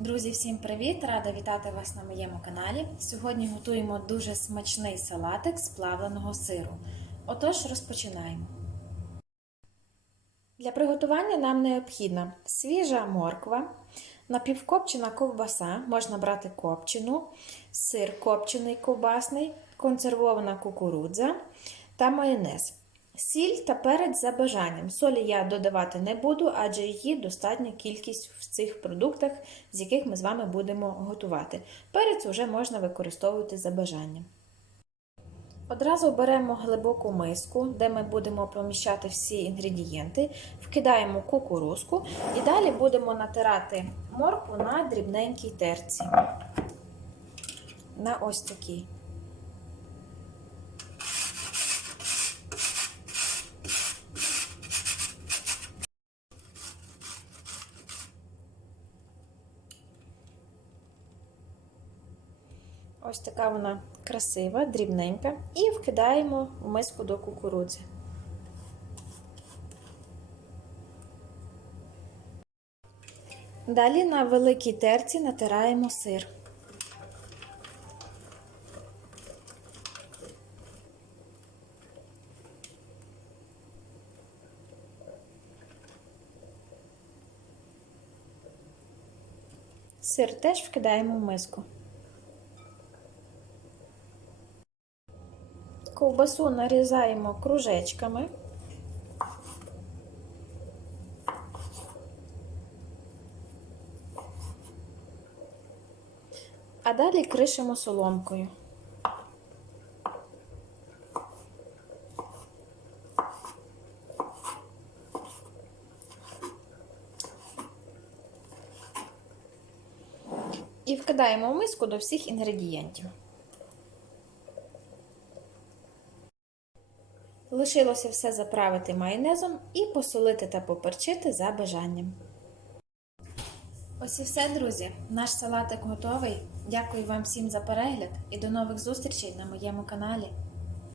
Друзі, всім привіт! Рада вітати вас на моєму каналі. Сьогодні готуємо дуже смачний салатик з плавленого сиру. Отож, розпочинаємо. Для приготування нам необхідна свіжа морква, напівкопчена ковбаса, можна брати копчену, сир копчений ковбасний, консервована кукурудза та майонез. Сіль та перець за бажанням. Солі я додавати не буду, адже її достатня кількість в цих продуктах, з яких ми з вами будемо готувати. Перець вже можна використовувати за бажанням. Одразу беремо глибоку миску, де ми будемо поміщати всі інгредієнти, вкидаємо кукурузку і далі будемо натирати моркву на дрібненькій терці. На ось такій. Ось така вона красива, дрібненька. І вкидаємо в миску до кукурудзи. Далі на великій терці натираємо сир. Сир теж вкидаємо в миску. Ковбасу нарізаємо кружечками. А далі кришимо соломкою. І вкидаємо в миску до всіх інгредієнтів. Лишилося все заправити майонезом і посолити та поперчити за бажанням. Ось і все, друзі. Наш салатик готовий. Дякую вам всім за перегляд і до нових зустрічей на моєму каналі.